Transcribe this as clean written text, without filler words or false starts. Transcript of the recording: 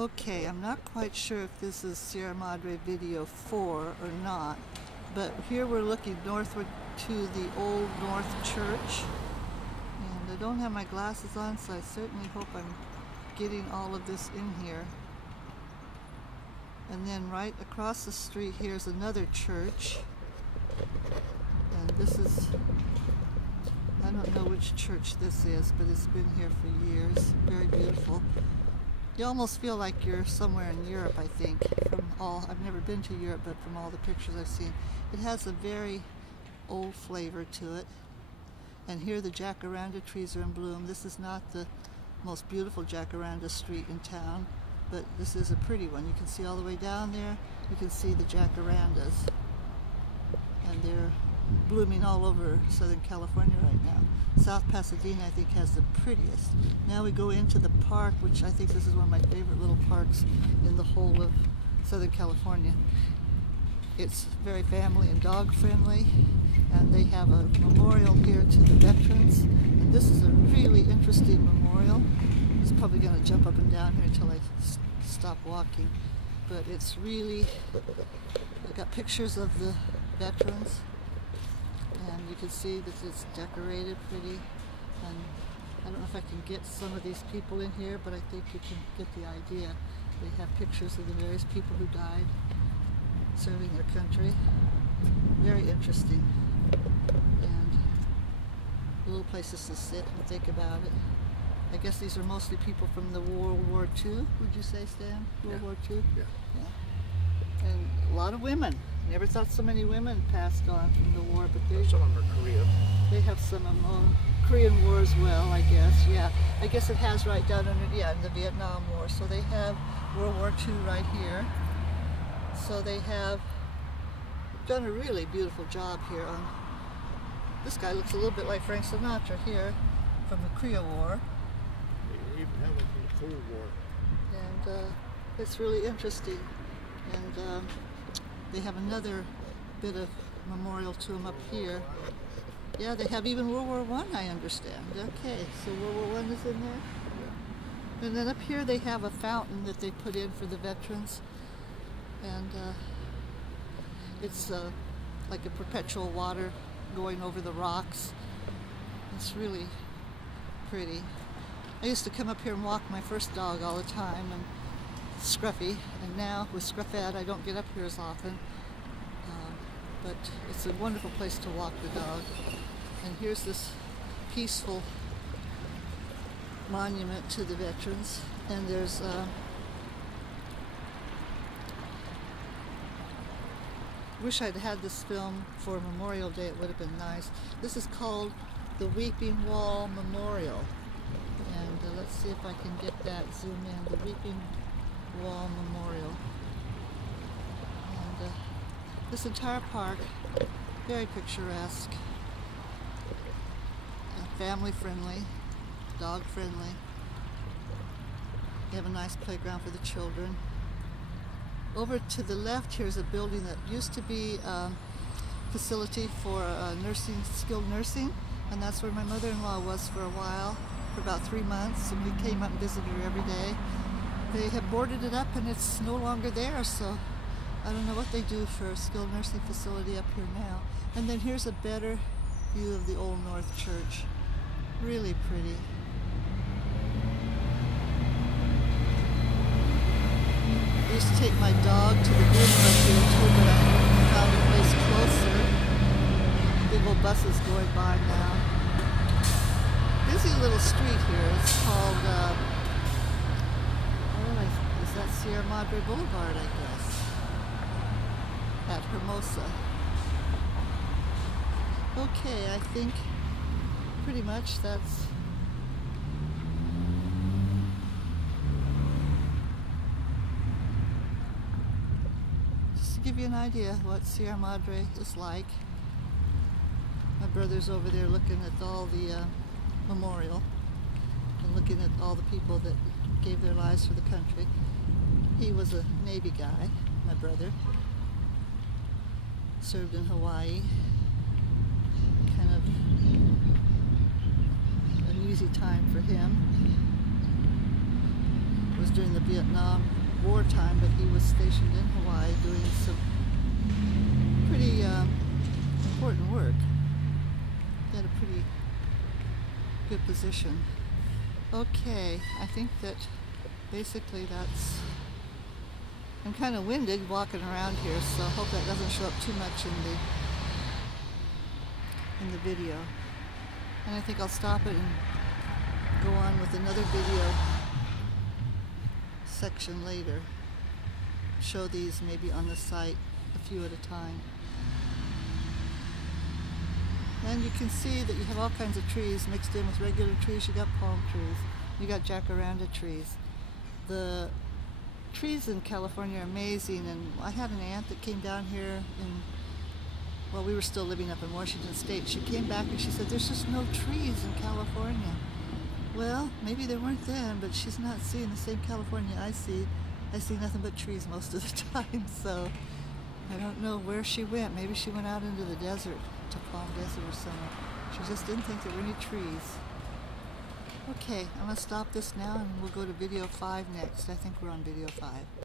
Okay, I'm not quite sure if this is Sierra Madre video 4 or not, but here we're looking northward to the Old North Church, and I don't have my glasses on, so I certainly hope I'm getting all of this in here. And then right across the street here's another church, and this is, I don't know which church this is, but it's been here for years. Very beautiful. You almost feel like you're somewhere in Europe, I think, I've never been to Europe, but from all the pictures I've seen. It has a very old flavor to it. And here the jacaranda trees are in bloom. This is not the most beautiful jacaranda street in town, but this is a pretty one. You can see all the way down there, you can see the jacarandas. And they're blooming all over Southern California right now. South Pasadena, I think, has the prettiest. Now we go into the park, which I think this is one of my favorite little parks in the whole of Southern California. It's very family and dog friendly, and they have a memorial here to the veterans. And this is a really interesting memorial. It's probably going to jump up and down here until I stop walking. But it's really, I got pictures of the veterans. And you can see that it's decorated pretty, and I don't know if I can get some of these people in here, but I think you can get the idea. They have pictures of the various people who died serving their country. Very interesting, and little places to sit and think about it. I guess these are mostly people from the World War II, would you say, Stan? World War II? Yeah. And a lot of women. Never thought so many women passed on from the war, but some of them are Korea. They have some of them, Korean War as well, I guess. Yeah, I guess it has right down under, yeah, in the Vietnam War. So they have World War II right here. So they have done a really beautiful job here. This guy looks a little bit like Frank Sinatra here from the Korea War. They even have it from the Cold War. And it's really interesting. And they have another bit of memorial to him up here. Yeah, they have even World War I understand. Okay, so World War I is in there. Yeah. And then up here they have a fountain that they put in for the veterans. And it's like a perpetual water going over the rocks. It's really pretty. I used to come up here and walk my first dog all the time, and Scruffy, and now with Scruffette I don't get up here as often, but it's a wonderful place to walk the dog. And here's this peaceful monument to the veterans, and there's wish I'd had this film for Memorial Day. It would have been nice. This is called the Weeping Wall Memorial, and let's see if I can get that zoom in. The Weeping Wall Memorial. And this entire park, very picturesque, family friendly, dog friendly. They have a nice playground for the children. Over to the left here is a building that used to be a facility for nursing, skilled nursing, and that's where my mother-in-law was for a while, for about 3 months, and we came up and visited her every day. They have boarded it up and it's no longer there, so I don't know what they do for a skilled nursing facility up here now. And then here's a better view of the Old North Church. Really pretty. I used to take my dog to the groomer up here too, but I found a place closer. Big old buses going by now. Busy little street here. It's called is that Sierra Madre Boulevard, I guess, at Hermosa. Okay, I think pretty much that's just to give you an idea what Sierra Madre is like. My brother's over there looking at all the memorial and looking at all the people that gave their lives for the country. He was a Navy guy, my brother. Served in Hawaii. Kind of an easy time for him. was during the Vietnam War time, but he was stationed in Hawaii doing some pretty important work. He had a pretty good position. Okay, I think that basically that's... I'm kind of winded walking around here, so I hope that doesn't show up too much in the video. And I think I'll stop it and go on with another video section later. Show these maybe on the site, a few at a time. And you can see that you have all kinds of trees mixed in with regular trees. You got palm trees, you got jacaranda trees. The trees in California are amazing, and I had an aunt that came down here well, we were still living up in Washington State. She came back and she said, there's just no trees in California. Well, maybe there weren't then, but she's not seeing the same California I see. I see nothing but trees most of the time, so I don't know where she went. Maybe she went out into the desert, to Palm Desert or somewhere. She just didn't think there were any trees. Okay, I'm going to stop this now and we'll go to video 5 next. I think we're on video 5.